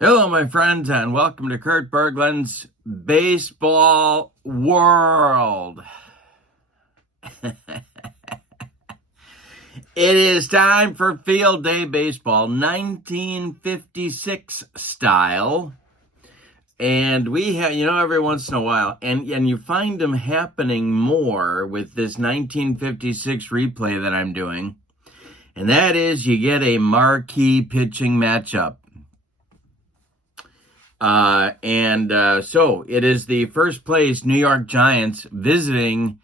Hello, my friends, and welcome to Kurt Berglund's Baseball World. It is time for Field Day Baseball, 1956 style. And we have, every once in a while, and you find them happening more with this 1956 replay that I'm doing. And that is you get a marquee pitching matchup. So it is the first place New York Giants visiting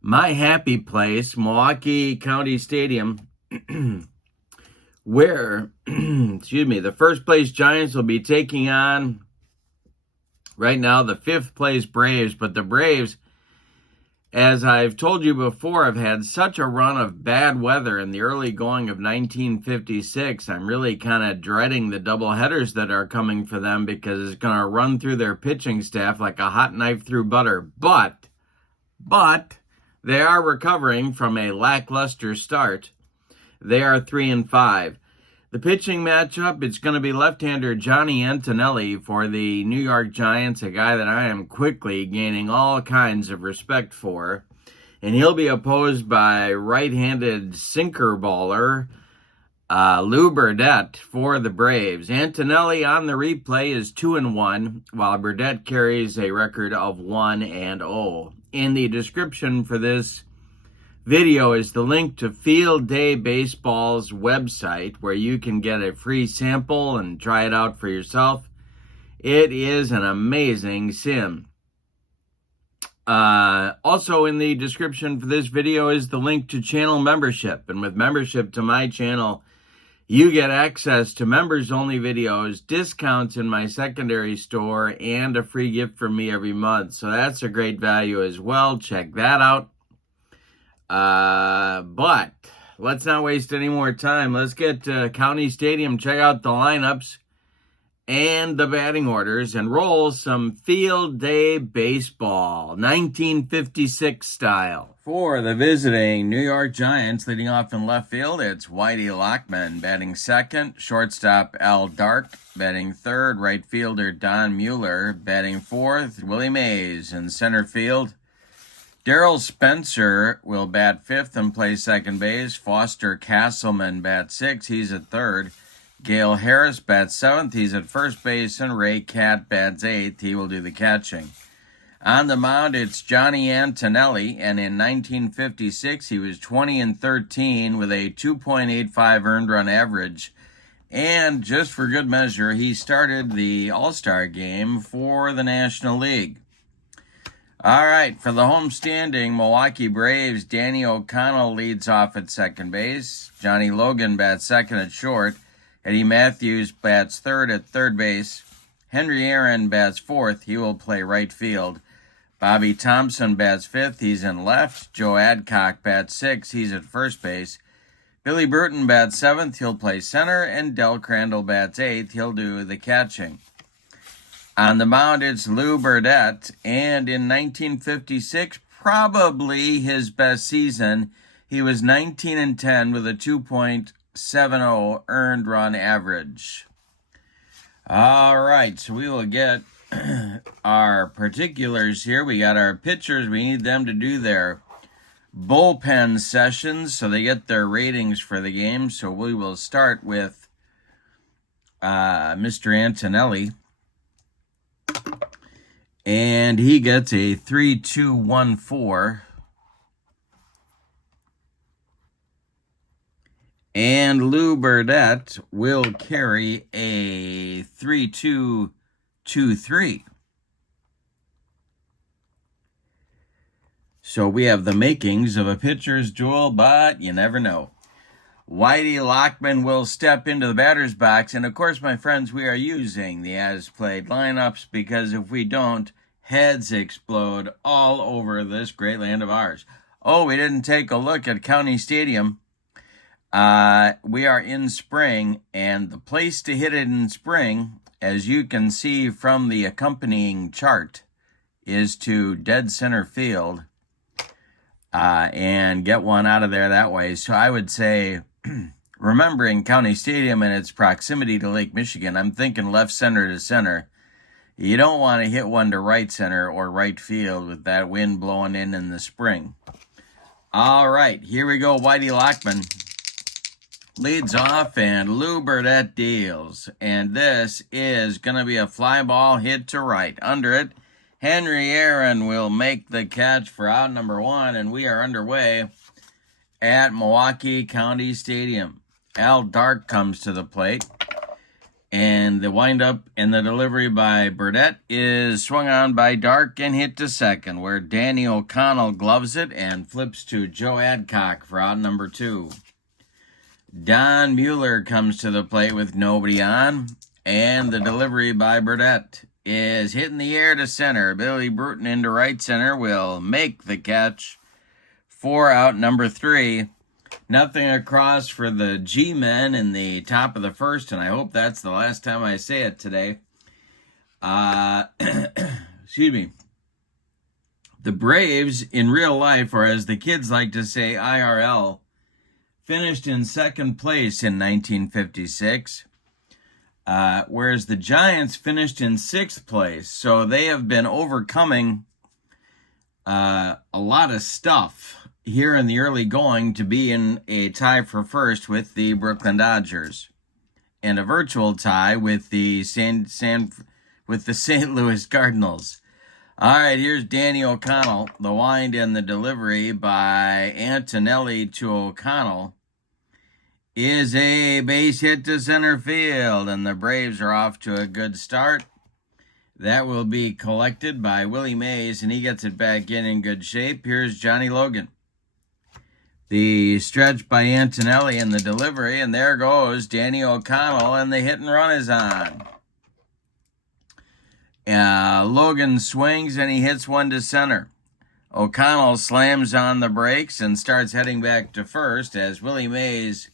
my happy place, Milwaukee County Stadium, where, the first place Giants will be taking on right now the fifth place Braves. But the Braves, as I've told you before, have had such a run of bad weather in the early going of 1956. I'm really kind of dreading the doubleheaders that are coming for them because it's going to run through their pitching staff like a hot knife through butter. But they are recovering from a lackluster start. They are 3-5. The pitching matchup, it's going to be left-hander Johnny Antonelli for the New York Giants, a guy that I am quickly gaining all kinds of respect for. And he'll be opposed by right-handed sinker baller Lou Burdette for the Braves. Antonelli on the replay is 2-1, while Burdette carries a record of 1-0. In the description for this video is the link to Field Day Baseball's website where you can get a free sample and try it out for yourself. It is an amazing sim. Also in the description for this video is the link to channel membership. And with membership to my channel, you get access to members-only videos, discounts in my secondary store, and a free gift from me every month. So that's a great value as well. Check that out. But let's not waste any more time. Let's get to County Stadium, check out the lineups and the batting orders, and roll some Field Day Baseball, 1956 style. For the visiting New York Giants, leading off in left field, it's Whitey Lockman. Batting second, shortstop Al Dark. Batting third, right fielder Don Mueller. Batting fourth, Willie Mays. In center field, Darrell Spencer will bat fifth and play second base. Foster Castleman bats sixth. He's at third. Gale Harris bats seventh. He's at first base. And Ray Catt bats eighth. He will do the catching. On the mound, it's Johnny Antonelli. And in 1956, he was 20-13 with a 2.85 earned run average. And just for good measure, he started the All-Star game for the National League. All right, for the home standing, Milwaukee Braves, Danny O'Connell leads off at second base. Johnny Logan bats second at short. Eddie Matthews bats third at third base. Henry Aaron bats fourth. He will play right field. Bobby Thompson bats fifth. He's in left. Joe Adcock bats sixth. He's at first base. Billy Bruton bats seventh. He'll play center. And Del Crandall bats eighth. He'll do the catching. On the mound, it's Lou Burdette, and in 1956, probably his best season, he was 19-10 with a 2.70 earned run average. All right, so we will get our particulars here. We got our pitchers. We need them to do their bullpen sessions so they get their ratings for the game. So we will start with Mr. Antonelli. And he gets a 3.214. And Lou Burdette will carry a 3.223. So we have the makings of a pitcher's duel, but you never know. Whitey Lockman will step into the batter's box. And of course, my friends, we are using the as-played lineups because if we don't, heads explode all over this great land of ours. Oh, we didn't take a look at County Stadium. We are in spring, and the place to hit it in spring, as you can see from the accompanying chart, is to dead center field and get one out of there that way. So I would say Remembering County Stadium and its proximity to Lake Michigan, I'm thinking left center to center. You don't want to hit one to right center or right field with that wind blowing in the spring. All right, here we go. Whitey Lockman leads off, and Lou Burdette deals. And this is going to be a fly ball hit to right. Under it, Henry Aaron will make the catch for out number 1, and we are underway at Milwaukee County Stadium. Al Dark comes to the plate, and the windup and the delivery by Burdette is swung on by Dark and hit to second, where Danny O'Connell gloves it and flips to Joe Adcock for out number 2. Don Mueller comes to the plate with nobody on, and the delivery by Burdette is hit in the air to center. Billy Bruton into right center will make the catch for out number 3. Nothing across for the G-men in the top of the first, and I hope that's the last time I say it today. Excuse me. The Braves in real life, or as the kids like to say, IRL, finished in second place in 1956, whereas the Giants finished in 6th place. So they have been overcoming a lot of stuff here in the early going to be in a tie for first with the Brooklyn Dodgers, and a virtual tie with the St. Louis Cardinals. All right, here's Danny O'Connell. The wind and the delivery by Antonelli to O'Connell is a base hit to center field, and the Braves are off to a good start. That will be collected by Willie Mays, and he gets it back in good shape. Here's Johnny Logan. The stretch by Antonelli and the delivery, and there goes Danny O'Connell, and the hit and run is on. Logan swings, and he hits one to center. O'Connell slams on the brakes and starts heading back to first as Willie Mays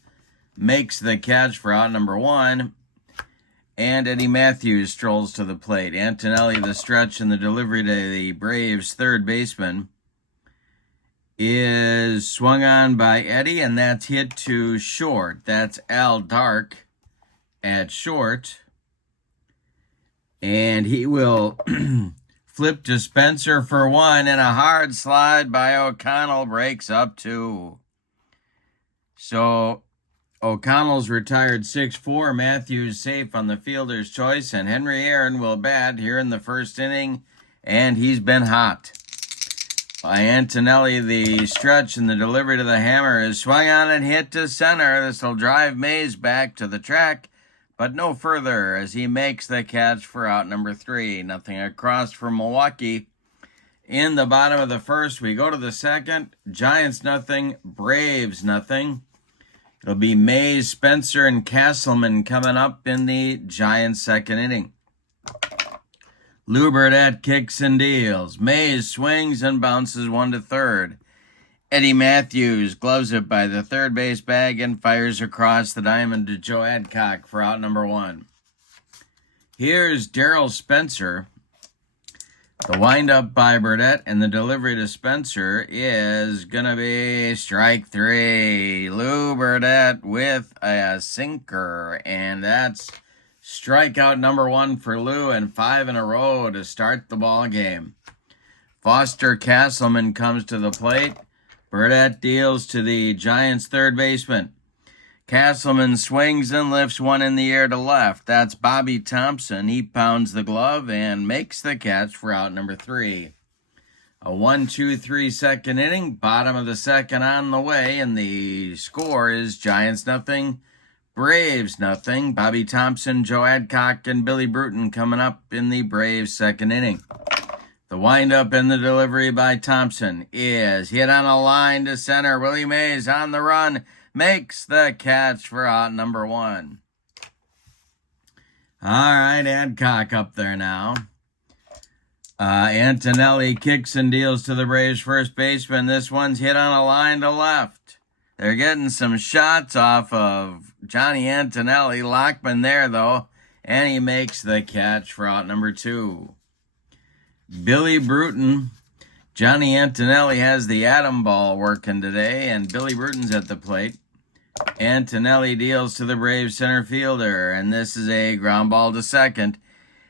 makes the catch for out number 1, and Eddie Matthews strolls to the plate. Antonelli, the stretch and the delivery to the Braves' third baseman, is swung on by Eddie, and that's hit to short. That's Al Dark at short, and he will flip to Spencer for 1, and a hard slide by O'Connell breaks up 2. So O'Connell's retired 6-4. Matthews safe on the fielder's choice, and Henry Aaron will bat here in the first inning, and he's been hot. By Antonelli, the stretch and the delivery to the hammer is swung on and hit to center. This will drive Mays back to the track, but no further as he makes the catch for out number 3. Nothing across for Milwaukee. In the bottom of the first, we go to the second. Giants nothing, Braves nothing. It'll be Mays, Spencer, and Castleman coming up in the Giants' second inning. Lou Burdette kicks and deals. Mays swings and bounces 1 to third. Eddie Matthews gloves it by the third base bag and fires across the diamond to Joe Adcock for out number 1. Here's Darryl Spencer. The windup by Burdette and the delivery to Spencer is going to be strike 3. Lou Burdette with a sinker, and that's strikeout number 1 for Lou, and 5 in a row to start the ball game. Foster Castleman comes to the plate. Burdette deals to the Giants' third baseman. Castleman swings and lifts one in the air to left. That's Bobby Thompson. He pounds the glove and makes the catch for out number 3. A 1-2-3 second inning, bottom of the second on the way, and the score is Giants nothing, Braves nothing. Bobby Thompson, Joe Adcock, and Billy Bruton coming up in the Braves' second inning. The windup and the delivery by Thompson is hit on a line to center. Willie Mays on the run makes the catch for out number 1. All right, Adcock up there now. Antonelli kicks and deals to the Braves' first baseman. This one's hit on a line to left. They're getting some shots off of Johnny Antonelli. Lockman there, though, and he makes the catch for out number 2. Billy Bruton. Johnny Antonelli has the atom ball working today, and Billy Bruton's at the plate. Antonelli deals to the Braves center fielder, and this is a ground ball to second.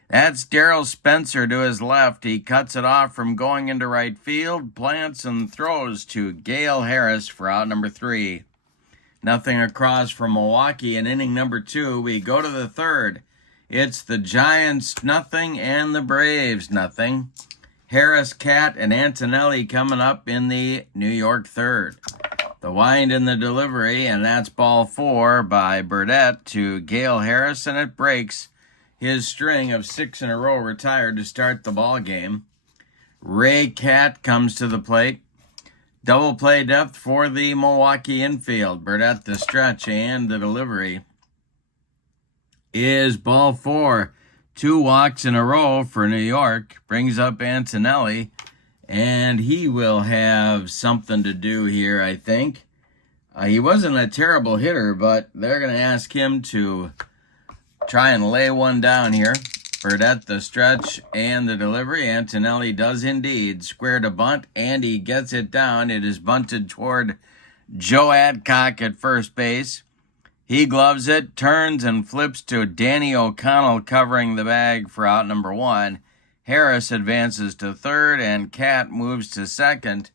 That's Darryl Spencer to his left. He cuts it off from going into right field, plants and throws to Gale Harris for out number 3. Nothing across from Milwaukee in inning number 2. We go to the third. It's the Giants nothing and the Braves nothing. Harris, Cat, and Antonelli coming up in the New York third. The wind in the delivery, and that's ball 4 by Burdette to Gale Harris, and it breaks his string of 6 in a row retired to start the ball game. Ray Cat comes to the plate. Double play depth for the Milwaukee infield. Burdette the stretch, and the delivery is ball 4. 2 walks in a row for New York. Brings up Antonelli, and he will have something to do here, I think. He wasn't a terrible hitter, but they're going to ask him to try and lay one down here. Burdette the stretch and the delivery. Antonelli does indeed square to bunt, and he gets it down. It is bunted toward Joe Adcock at first base. He gloves it, turns, and flips to Danny O'Connell covering the bag for out number 1. Harris advances to third, and Cat moves to second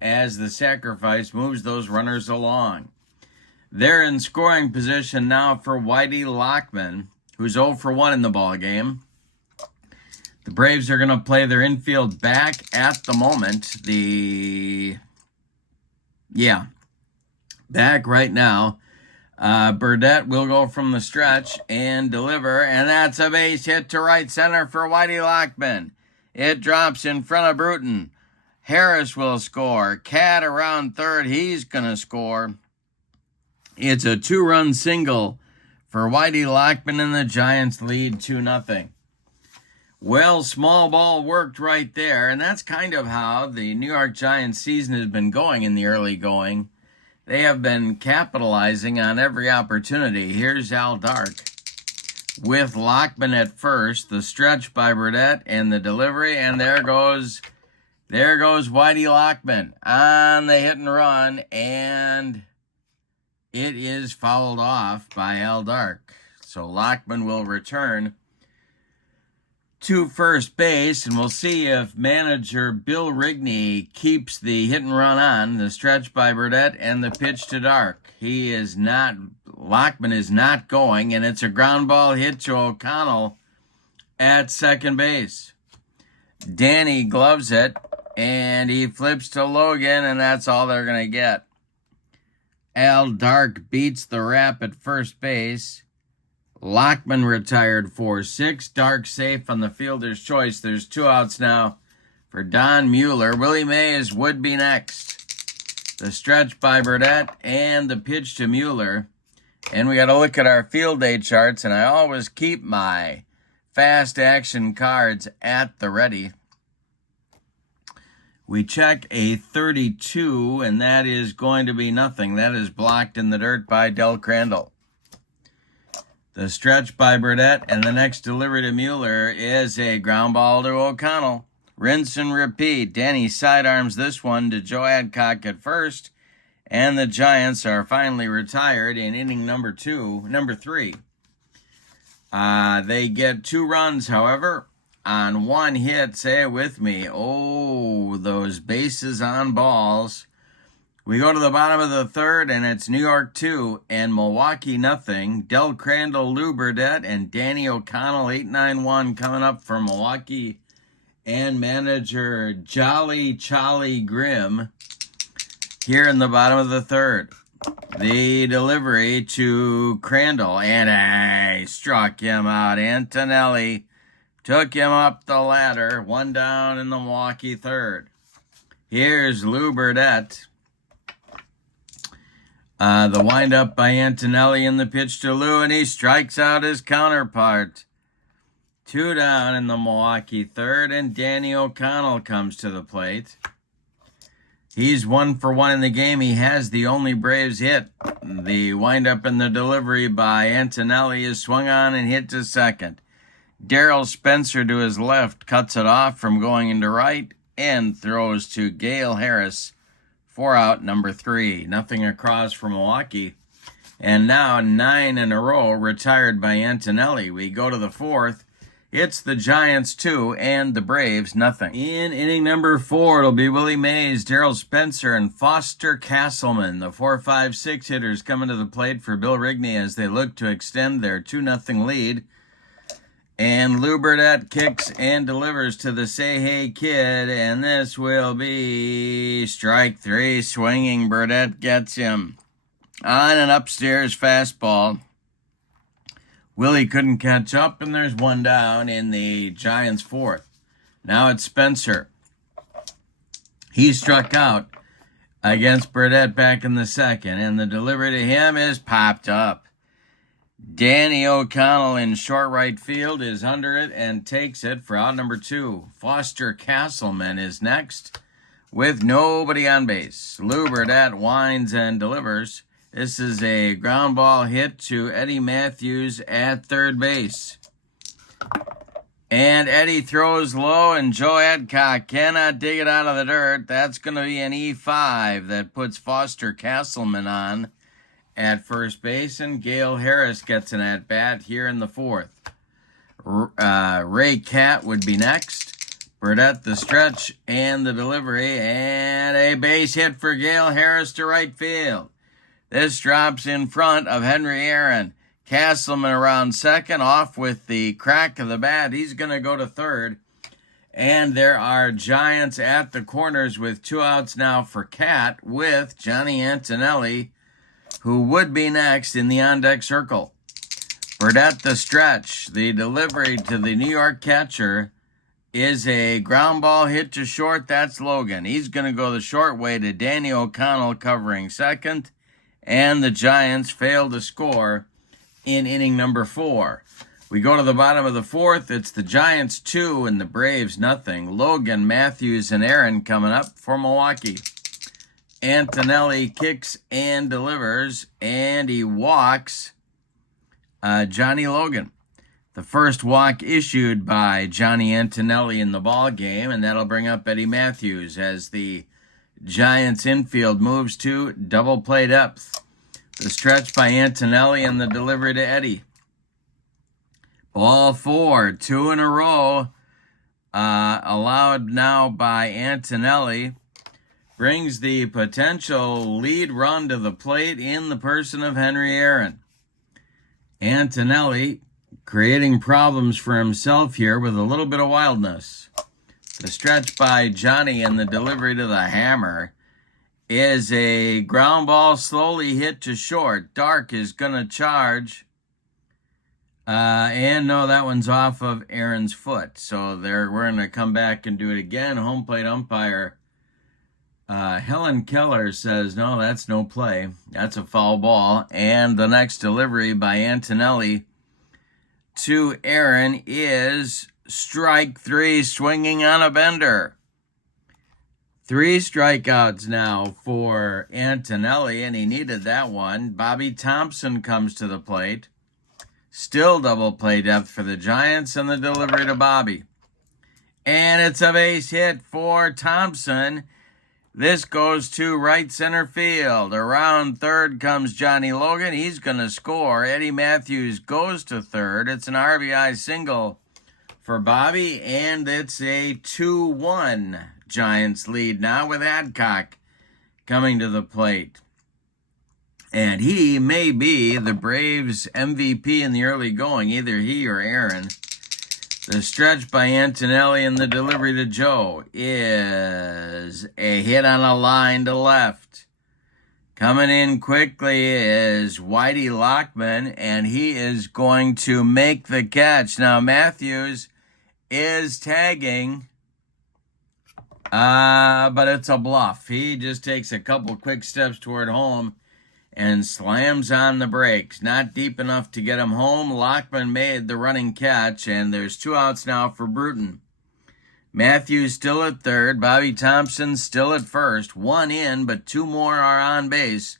as the sacrifice moves those runners along. They're in scoring position now for Whitey Lockman, who's 0 for 1 in the ballgame. The Braves are going to play their infield back at the moment. Back right now. Burdette will go from the stretch and deliver, and that's a base hit to right center for Whitey Lockman. It drops in front of Bruton. Harris will score. Cat around third. He's going to score. It's a 2-run single for Whitey Lockman, and the Giants lead 2-0. Well, small ball worked right there, and that's kind of how the New York Giants season has been going in the early going. They have been capitalizing on every opportunity. Here's Al Dark with Lockman at first, the stretch by Burdette, and the delivery, and there goes Whitey Lockman on the hit and run, and it is fouled off by Al Dark. So Lockman will return to first base, and we'll see if manager Bill Rigney keeps the hit and run on. The stretch by Burdette and the pitch to Dark. Lockman is not going, and it's a ground ball hit to O'Connell at second base. Danny gloves it, and he flips to Logan, and that's all they're going to get. Al Dark beats the rap at first base. Lockman retired 4-6. Dark safe on the fielder's choice. There's 2 outs now for Don Mueller. Willie Mays would be next. The stretch by Burdette and the pitch to Mueller. And we got to look at our field day charts, and I always keep my fast action cards at the ready. We check a 32, and that is going to be nothing. That is blocked in the dirt by Del Crandall. The stretch by Burdette, and the next delivery to Mueller is a ground ball to O'Connell. Rinse and repeat. Danny sidearms this one to Joe Adcock at first, and the Giants are finally retired in inning number 3. They get 2 runs, however, on 1 hit. Say it with me. Oh, those bases on balls. We go to the bottom of the third, and it's New York 2 and Milwaukee nothing. Del Crandall, Lou Burdette, and Danny O'Connell, 8-9-1 coming up for Milwaukee, and manager Jolly Charlie Grimm here in the bottom of the third. The delivery to Crandall, and he struck him out. Antonelli took him up the ladder, 1 down in the Milwaukee third. Here's Lou Burdette. The windup by Antonelli and the pitch to Lou, and he strikes out his counterpart. 2 down in the Milwaukee third, and Danny O'Connell comes to the plate. He's 1 for 1 in the game. He has the only Braves hit. The windup and the delivery by Antonelli is swung on and hit to second. Darryl Spencer to his left cuts it off from going into right and throws to Gale Harris for out number 3. Nothing across from Milwaukee. And now 9 in a row retired by Antonelli. We go to the fourth. It's the Giants 2 and the Braves nothing. In inning number 4, it'll be Willie Mays, Darrell Spencer, and Foster Castleman. The 4, 5, 6 hitters coming to the plate for Bill Rigney as they look to extend their 2-0 lead. And Lou Burdette kicks and delivers to the Say Hey Kid, and this will be strike 3. Swinging, Burdette gets him on an upstairs fastball. Willie couldn't catch up, and there's one down in the Giants' fourth. Now it's Spencer. He struck out against Burdette back in the second, and the delivery to him is popped up. Danny O'Connell in short right field is under it and takes it for out number 2. Foster Castleman is next with nobody on base. Lou Burdette winds and delivers. This is a ground ball hit to Eddie Matthews at third base. And Eddie throws low, and Joe Adcock cannot dig it out of the dirt. That's going to be an E5 that puts Foster Castleman on at first base, and Gale Harris gets an at-bat here in the fourth. Ray Catt would be next. Burdette the stretch and the delivery, and a base hit for Gale Harris to right field. This drops in front of Henry Aaron. Castleman around second, off with the crack of the bat. He's going to go to third. And there are Giants at the corners with 2 outs now for Catt, with Johnny Antonelli, who would be next in the on-deck circle. Burdette the stretch. The delivery to the New York catcher is a ground ball hit to short. That's Logan. He's going to go the short way to Danny O'Connell covering second. And the Giants fail to score in inning number 4. We go to the bottom of the fourth. It's the Giants 2 and the Braves nothing. Logan, Matthews, and Aaron coming up for Milwaukee. Antonelli kicks and delivers, and he walks Johnny Logan. The first walk issued by Johnny Antonelli in the ball game, and that'll bring up Eddie Matthews as the Giants infield moves to double play depth. The stretch by Antonelli and the delivery to Eddie. Ball 4, 2 in a row, allowed now by Antonelli. Brings the potential lead run to the plate in the person of Henry Aaron. Antonelli creating problems for himself here with a little bit of wildness. The stretch by Johnny and the delivery to the hammer is a ground ball slowly hit to short. Dark is going to charge. And no, that one's off of Aaron's foot. So we're going to come back and do it again. Home plate umpire Helen Keller says, no, that's no play. That's a foul ball. And the next delivery by Antonelli to Aaron is strike 3, swinging on a bender. 3 strikeouts now for Antonelli, and he needed that one. Bobby Thompson comes to the plate. Still double play depth for the Giants, and the delivery to Bobby. And it's a base hit for Thompson. This goes to right center field. Around third comes Johnny Logan. He's going to score. Eddie Matthews goes to third. It's an RBI single for Bobby, and it's a 2-1 Giants lead now with Adcock coming to the plate. And he may be the Braves MVP in the early going, either he or Aaron. The stretch by Antonelli and the delivery to Joe is a hit on a line to left. Coming in quickly is Whitey Lockman, and he is going to make the catch. Now Matthews is tagging, but it's a bluff. He just takes a couple quick steps toward home and slams on the brakes. Not deep enough to get him home. Lockman made the running catch, and there's 2 outs now for Bruton. Matthews still at third. Bobby Thompson still at first. 1 in, but 2 more are on base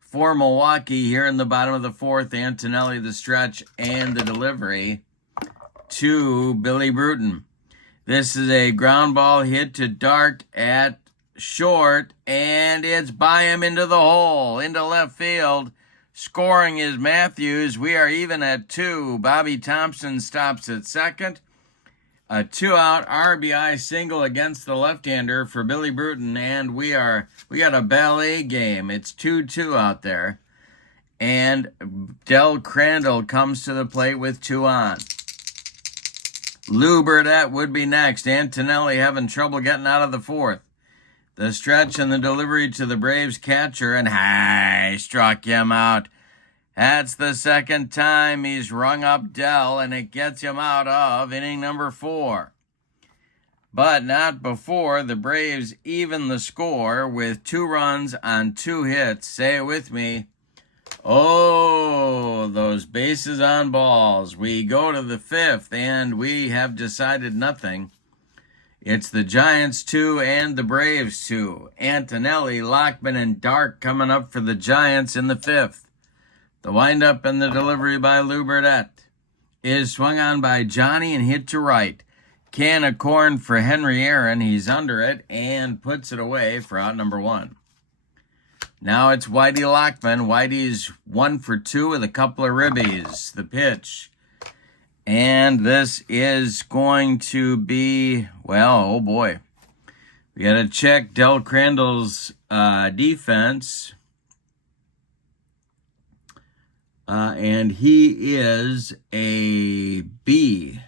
for Milwaukee here in the bottom of the fourth. Antonelli the stretch and the delivery to Billy Bruton. This is a ground ball hit to Dark at short, and it's by him into the hole, into left field. Scoring is Matthews. We are even at 2. Bobby Thompson stops at second. A 2-out RBI single against the left-hander for Billy Bruton, and we got a ballet game. It's 2-2 out there. And Del Crandall comes to the plate with 2 on. Lou Burdette would be next. Antonelli having trouble getting out of the 4th. The stretch and the delivery to the Braves catcher, and struck him out. That's the second time he's rung up Dell, and it gets him out of inning number 4. But not before the Braves even the score with 2 runs on 2 hits. Say it with me. Oh, those bases on balls. We go to the 5th, and we have decided nothing. It's the Giants 2 and the Braves 2. Antonelli, Lockman, and Dark coming up for the Giants in the 5th. The windup and the delivery by Lou Burdette is swung on by Johnny and hit to right. Can of corn for Henry Aaron. He's under it and puts it away for out number 1. Now it's Whitey Lockman. Whitey's 1 for 2 with a couple of ribbies. The pitch. And this is going to be, well, oh boy. We got to check Del Crandall's defense. And he is a B.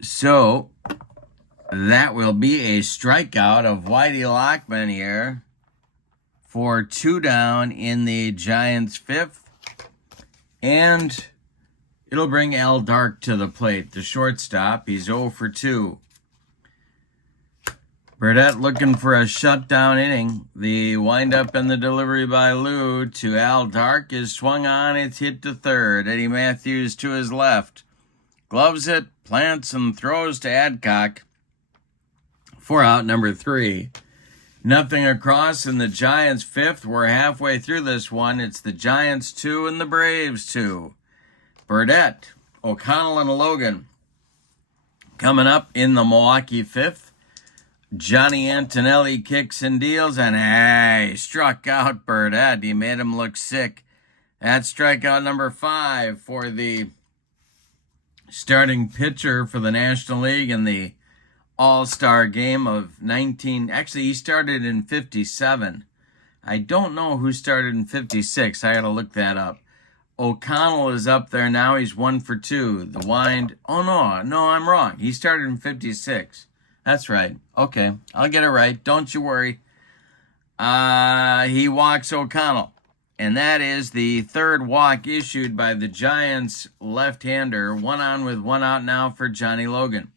So that will be a strikeout of Whitey Lockman here for 2 down in the Giants' 5th. And it'll bring Al Dark to the plate, the shortstop. He's 0 for 2. Burdette looking for a shutdown inning. The windup and the delivery by Lou to Al Dark is swung on. It's hit to third. Eddie Matthews to his left. Gloves it, plants, and throws to Adcock for out number 3. Nothing across in the Giants' 5th. We're halfway through this one. It's the Giants 2 and the Braves 2. Burdette, O'Connell, and Logan coming up in the Milwaukee 5th. Johnny Antonelli kicks and deals, and struck out Burdette. He made him look sick. That's strikeout number 5 for the starting pitcher for the National League in the All-Star game of 19. Actually, he started in 57. I don't know who started in 56. I got to look that up. O'Connell is up there now. He's 1 for 2. The wind. Oh, no, I'm wrong. He started in 56. That's right. Okay, I'll get it right. Don't you worry. He walks O'Connell. And that is the 3rd walk issued by the Giants left-hander. 1 on with 1 out now for Johnny Logan.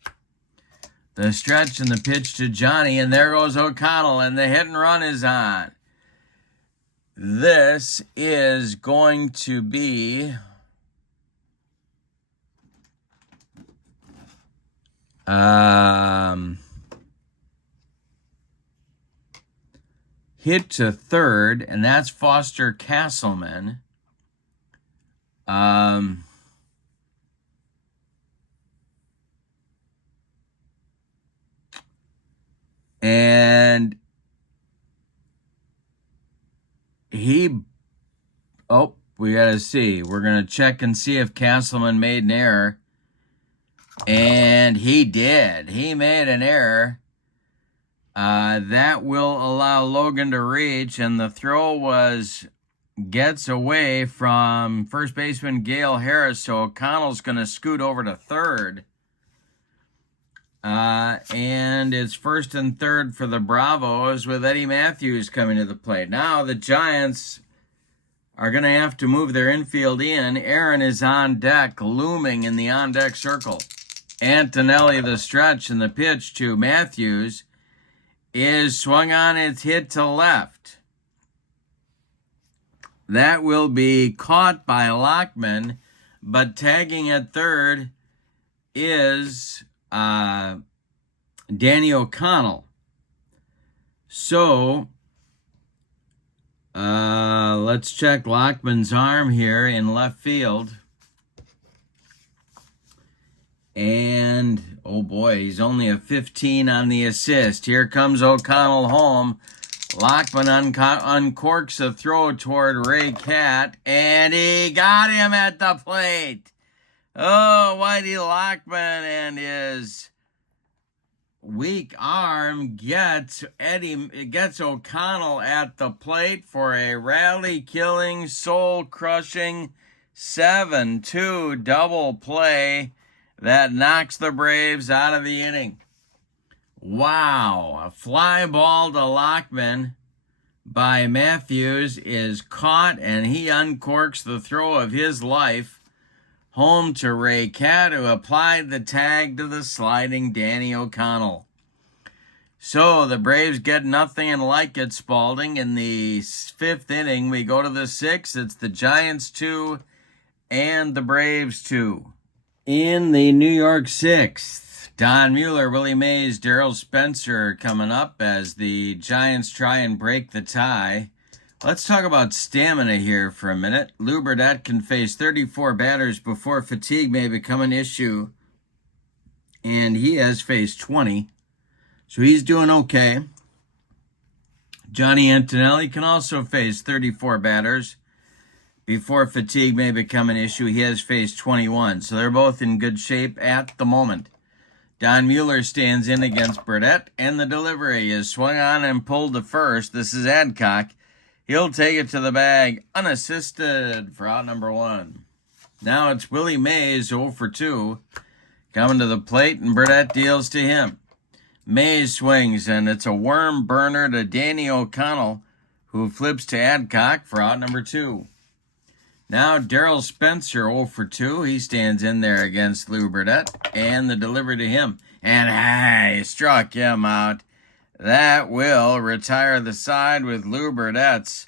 The stretch and the pitch to Johnny, and there goes O'Connell, and the hit and run is on. This is going to be hit to third, and that's Foster Castleman. And we got to see. We're going to check and see if Castleman made an error. And he did. He made an error. That will allow Logan to reach, and the throw gets away from first baseman Gale Harris, so O'Connell's going to scoot over to third. And it's 1st and 3rd for the Bravos with Eddie Matthews coming to the plate. Now the Giants are going to have to move their infield in. Aaron is on deck, looming in the on-deck circle. Antonelli, the stretch, and the pitch to Matthews is swung on. It's hit to left. That will be caught by Lockman, but tagging at third is Danny O'Connell. So let's check Lockman's arm here in left field. And, oh boy, he's only a 15 on the assist. Here comes O'Connell home. Lockman uncorks a throw toward Ray Cat, and he got him at the plate. Oh, Whitey Lockman and his weak arm gets O'Connell at the plate for a rally-killing, soul-crushing 7-2 double play that knocks the Braves out of the inning. Wow, a fly ball to Lockman by Matthews is caught, and he uncorks the throw of his life home to Ray Cat, who applied the tag to the sliding Danny O'Connell. So the Braves get nothing and like it, Spalding. In the 5th inning, we go to the 6th. It's the Giants 2 and the Braves 2. In the New York 6th, Don Mueller, Willie Mays, Darrell Spencer coming up as the Giants try and break the tie. Let's talk about stamina here for a minute. Lou Burdette can face 34 batters before fatigue may become an issue, and he has faced 20, so he's doing okay. Johnny Antonelli can also face 34 batters before fatigue may become an issue. He has faced 21, so they're both in good shape at the moment. Don Mueller stands in against Burdette, and the delivery is swung on and pulled to first. This is Adcock. He'll take it to the bag unassisted for out number 1. Now it's Willie Mays, 0 for 2, coming to the plate, and Burdette deals to him. Mays swings, and it's a worm burner to Danny O'Connell, who flips to Adcock for out number 2. Now Darrell Spencer, 0 for 2. He stands in there against Lou Burdette, and the delivery to him. And he struck him out. That will retire the side with Lou Burdette's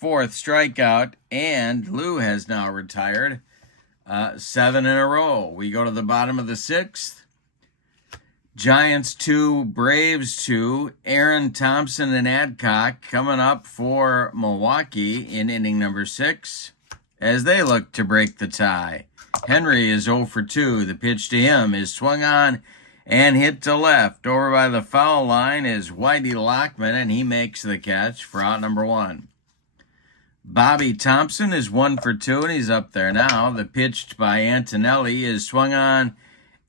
4th strikeout, and Lou has now retired 7 in a row. We go to the bottom of the 6th. Giants 2, Braves 2. Aaron Thompson and Adcock coming up for Milwaukee in inning number 6 as they look to break the tie. Henry is 0 for 2. The pitch to him is swung on and hit to left. Over by the foul line is Whitey Lockman, and he makes the catch for out number 1. Bobby Thompson is 1 for 2, and he's up there now. The pitch by Antonelli is swung on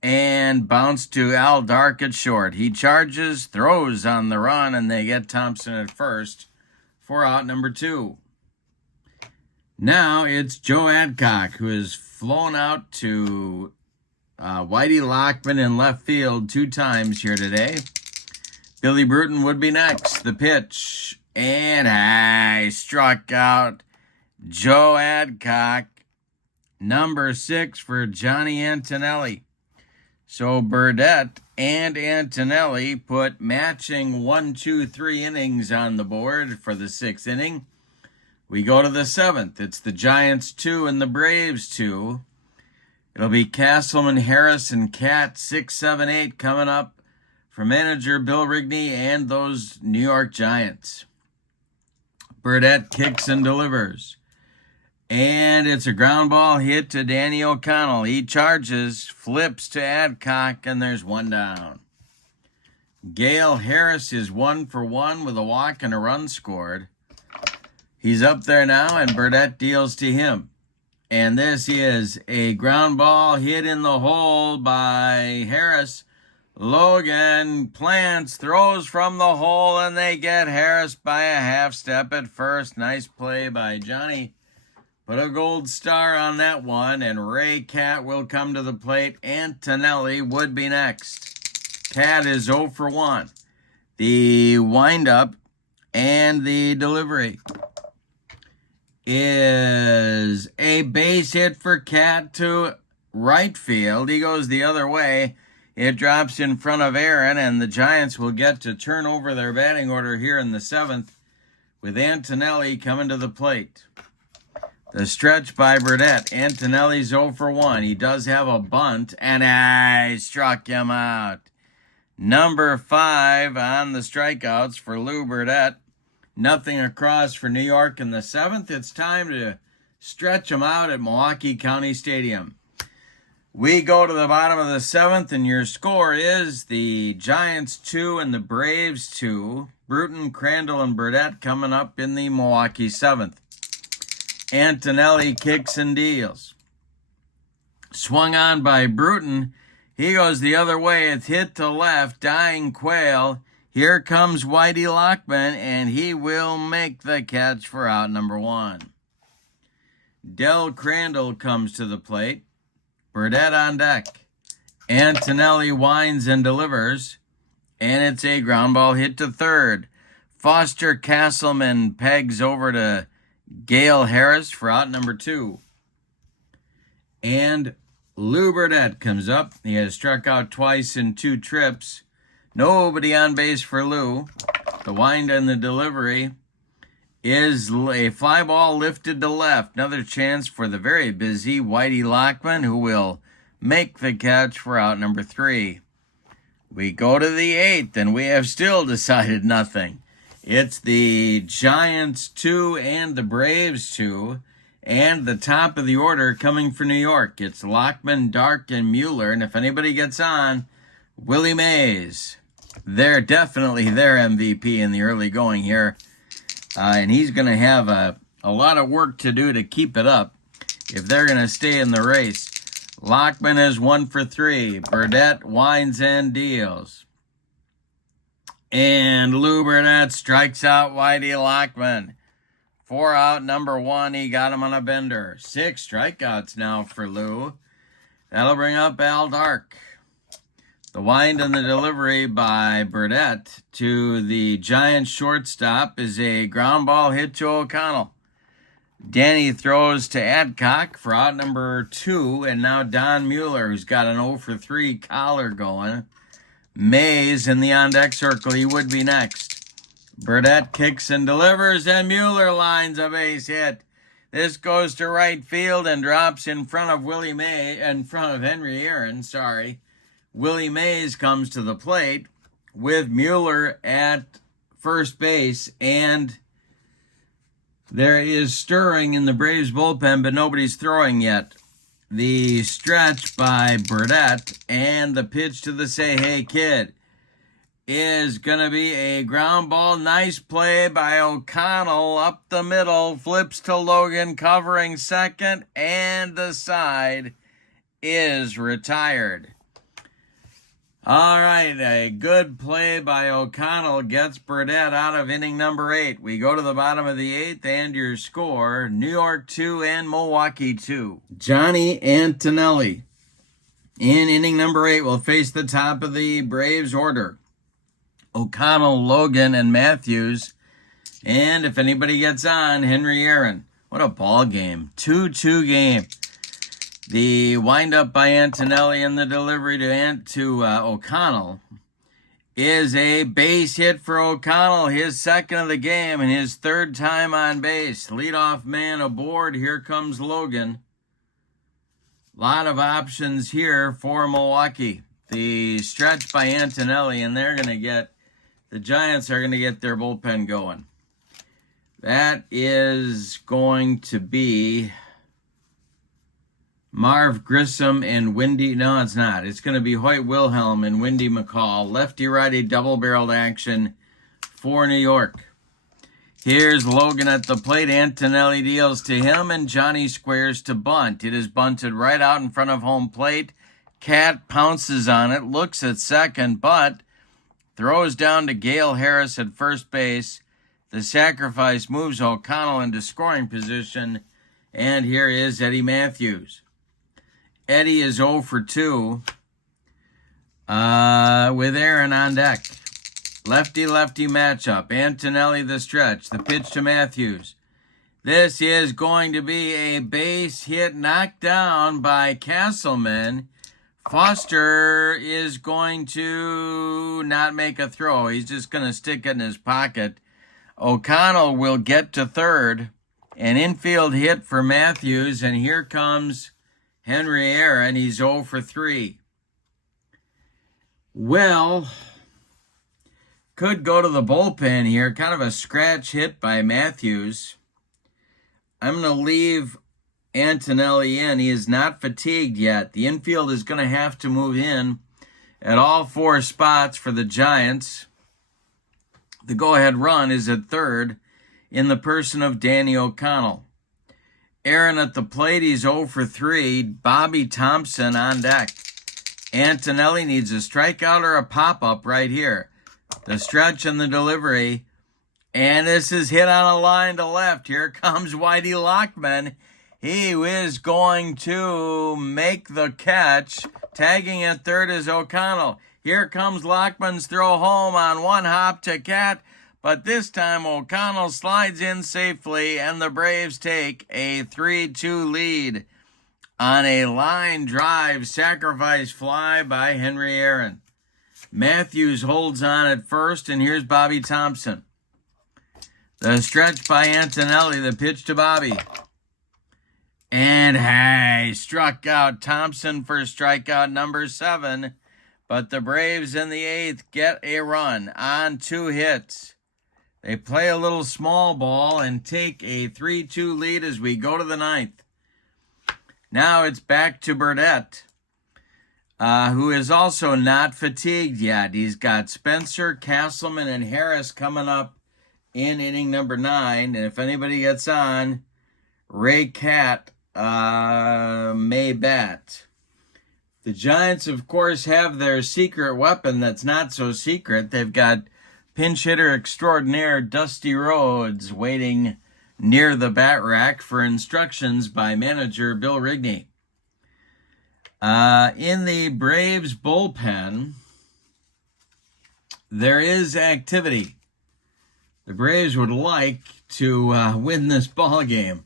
and bounced to Al Dark at short. He charges, throws on the run, and they get Thompson at first for out number 2. Now it's Joe Adcock, who has flown out to Whitey Lockman in left field 2 times here today. Billy Bruton would be next. The pitch, and he struck out Joe Adcock, number 6 for Johnny Antonelli. So Burdette and Antonelli put matching 1, 2, 3 innings on the board for the 6th inning. We go to the 7th. It's the Giants 2 and the Braves 2. It'll be Castleman, Harris, and Cat 6, 7, 8 coming up for manager Bill Rigney and those New York Giants. Burdette kicks and delivers. And it's a ground ball hit to Danny O'Connell. He charges, flips to Adcock, and there's 1 down. Gale Harris is 1 for 1 with a walk and a run scored. He's up there now, and Burdette deals to him. And this is a ground ball hit in the hole by Harris. Logan plants, throws from the hole, and they get Harris by a half step at first. Nice play by Johnny. Put a gold star on that one, and Ray Cat will come to the plate. Antonelli would be next. Cat is 0 for 1. The windup and the delivery is a base hit for Cat to right field. He goes the other way. It drops in front of Aaron, and the Giants will get to turn over their batting order here in the 7th with Antonelli coming to the plate. The stretch by Burdette. Antonelli's 0 for 1. He does have a bunt, and I struck him out. Number 5 on the strikeouts for Lou Burdette. Nothing across for New York in the 7th. It's time to stretch them out at Milwaukee County Stadium. We go to the bottom of the 7th, and your score is the Giants 2 and the Braves 2. Bruton, Crandall, and Burdette coming up in the Milwaukee 7th. Antonelli kicks and deals. Swung on by Bruton. He goes the other way. It's hit to left. Dying Quail. Here comes Whitey Lockman, and he will make the catch for out number 1. Del Crandall comes to the plate. Burdette on deck. Antonelli winds and delivers, and it's a ground ball hit to third. Foster Castleman pegs over to Gale Harris for out number 2. And Lou Burdette comes up. He has struck out twice in 2 trips. Nobody on base for Lou. The wind and the delivery is a fly ball lifted to left. Another chance for the very busy Whitey Lockman, who will make the catch for out number 3. We go to the 8th, and we have still decided nothing. It's the Giants 2 and the Braves 2, and the top of the order coming for New York. It's Lockman, Dark, and Mueller, and if anybody gets on, Willie Mays. They're definitely their MVP in the early going here. And he's going to have a lot of work to do to keep it up if they're going to stay in the race. Lockman is 1 for 3. Burdette winds and deals. And Lou Burdette strikes out Whitey Lockman. 4 out, number 1. He got him on a bender. 6 strikeouts now for Lou. That'll bring up Al Dark. The wind and the delivery by Burdette to the Giants shortstop is a ground ball hit to O'Connell. Danny throws to Adcock for out number 2, and now Don Mueller, who's got an 0 for 3 collar going. Mays in the on-deck circle. He would be next. Burdette kicks and delivers, and Mueller lines a base hit. This goes to right field and drops in front of Henry Aaron. Willie Mays comes to the plate with Mueller at first base, and there is stirring in the Braves bullpen, but nobody's throwing yet. The stretch by Burdette and the pitch to the Say Hey Kid is going to be a ground ball. Nice play by O'Connell up the middle, flips to Logan covering second, and the side is retired. All right, a good play by O'Connell gets Burdette out of inning number 8. We go to the bottom of the 8th, and your score, New York 2 and Milwaukee 2. Johnny Antonelli in inning number 8 will face the top of the Braves order. O'Connell, Logan, and Matthews. And if anybody gets on, Henry Aaron. What a ball game. 2-2 game. The windup by Antonelli and the delivery to O'Connell is a base hit for O'Connell, his second of the game and his 3rd time on base. Leadoff man aboard. Here comes Logan. A lot of options here for Milwaukee. The stretch by Antonelli, and the Giants are going to get their bullpen going. That is going to be Marv Grissom and Wendy. No, it's not. It's going to be Hoyt Wilhelm and Wendy McCall. Lefty-righty double-barreled action for New York. Here's Logan at the plate. Antonelli deals to him, and Johnny squares to bunt. It is bunted right out in front of home plate. Cat pounces on it, looks at second, but throws down to Gale Harris at first base. The sacrifice moves O'Connell into scoring position, and here is Eddie Matthews. Eddie is 0 for 2 with Aaron on deck. Lefty-lefty matchup. Antonelli the stretch. The pitch to Matthews. This is going to be a base hit knocked down by Castleman. Foster is going to not make a throw. He's just going to stick it in his pocket. O'Connell will get to third. An infield hit for Matthews, and here comes Henry Aaron. He's 0 for 3. Well, could go to the bullpen here. Kind of a scratch hit by Matthews. I'm going to leave Antonelli in. He is not fatigued yet. The infield is going to have to move in at all 4 spots for the Giants. The go-ahead run is at third in the person of Danny O'Connell. Aaron at the plate, he's 0 for 3. Bobby Thompson on deck. Antonelli needs a strikeout or a pop-up right here. The stretch and the delivery. And this is hit on a line to left. Here comes Whitey Lockman. He is going to make the catch. Tagging at third is O'Connell. Here comes Lockman's throw home on one hop to Cat. But this time O'Connell slides in safely, and the Braves take a 3-2 lead on a line drive sacrifice fly by Henry Aaron. Matthews holds on at first, and here's Bobby Thompson. The stretch by Antonelli, the pitch to Bobby. And hey, struck out Thompson for strikeout number 7. But the Braves in the 8th get a run on 2 hits. They play a little small ball and take a 3-2 lead as we go to the 9th. Now it's back to Burdette, who is also not fatigued yet. He's got Spencer, Castleman, and Harris coming up in inning number 9. And if anybody gets on, Ray Cat may bat. The Giants, of course, have their secret weapon that's not so secret. They've got pinch hitter extraordinaire Dusty Rhodes waiting near the bat rack for instructions by manager Bill Rigney. In the Braves bullpen, there is activity. The Braves would like to win this ball game.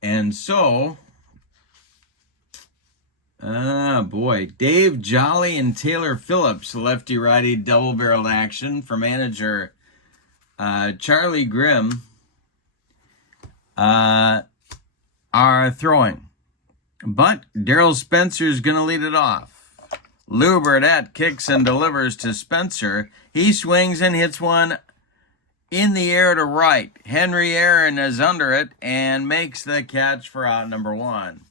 And so, Dave Jolly and Taylor Phillips, lefty-righty double-barreled action for manager Charlie Grimm, are throwing. But Darryl Spencer's going to lead it off. Lou Burdette kicks and delivers to Spencer. He swings and hits one in the air to right. Henry Aaron is under it and makes the catch for out number 1.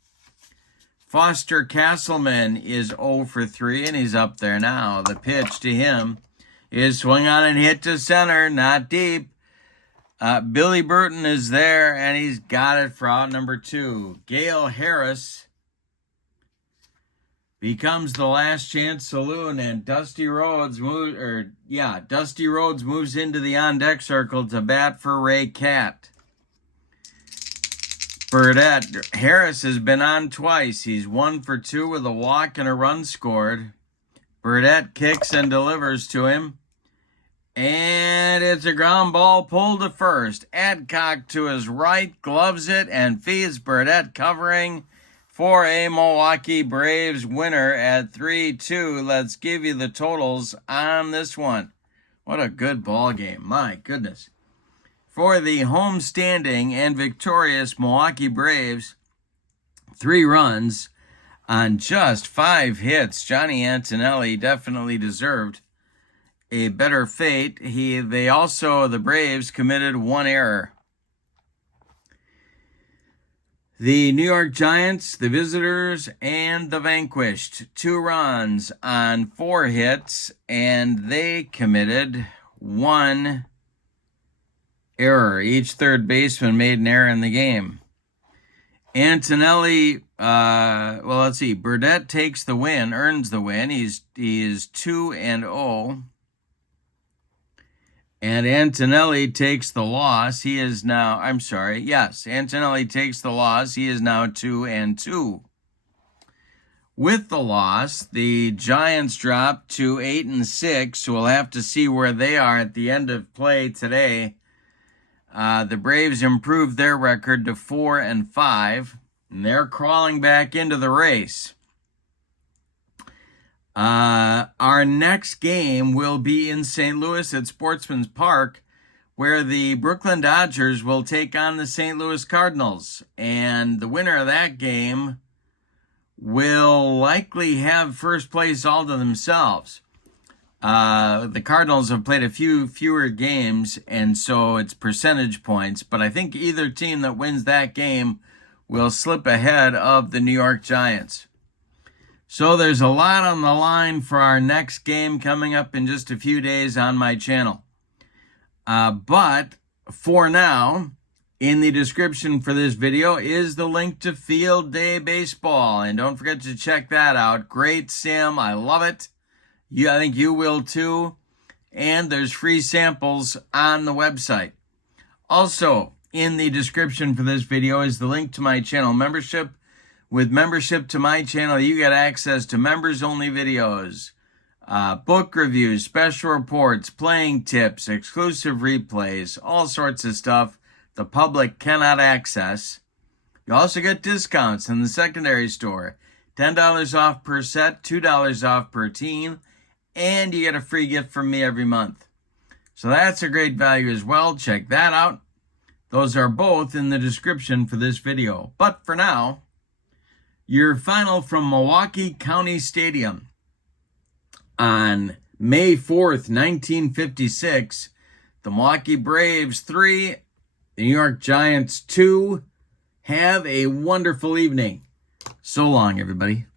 Foster Castleman is 0 for 3, and he's up there now. The pitch to him is swung on and hit to center, not deep. Billy Burton is there, and he's got it for out number 2. Gale Harris becomes the last chance saloon, and Dusty Rhodes moves into the on-deck circle to bat for Ray Cat. Burdette, Harris has been on twice. He's 1 for 2 with a walk and a run scored. Burdette kicks and delivers to him. And it's a ground ball pulled to first. Adcock to his right, gloves it, and feeds Burdette covering for a Milwaukee Braves winner at 3-2. Let's give you the totals on this one. What a good ball game. My goodness. For the home-standing and victorious Milwaukee Braves, 3 runs on just 5 hits. Johnny Antonelli definitely deserved a better fate. The Braves committed 1 error. The New York Giants, the visitors, and the vanquished, 2 runs on 4 hits, and they committed 1 error. Each third baseman made an error in the game. Antonelli, Burdette takes the win, earns the win. He is 2-0. And Antonelli takes the loss. Antonelli takes the loss. He is now 2-2. With the loss, the Giants drop to 8-6. So we'll have to see where they are at the end of play today. The Braves improved their record to 4-5, and they're crawling back into the race. Our next game will be in St. Louis at Sportsman's Park, where the Brooklyn Dodgers will take on the St. Louis Cardinals. And the winner of that game will likely have first place all to themselves. The Cardinals have played a few fewer games, and so it's percentage points. But I think either team that wins that game will slip ahead of the New York Giants. So there's a lot on the line for our next game coming up in just a few days on my channel. But for now, in the description for this video is the link to Field Day Baseball. And don't forget to check that out. Great sim. I love it. I think you will too. And there's free samples on the website. Also, in the description for this video is the link to my channel membership. With membership to my channel, you get access to members-only videos, book reviews, special reports, playing tips, exclusive replays, all sorts of stuff the public cannot access. You also get discounts in the secondary store, $10 off per set, $2 off per team, and you get a free gift from me every month. So that's a great value as well. Check that out. Those are both in the description for this video. But for now, your final from Milwaukee County Stadium on May 4th, 1956, the Milwaukee Braves 3, the New York Giants 2. Have a wonderful evening. So long, everybody.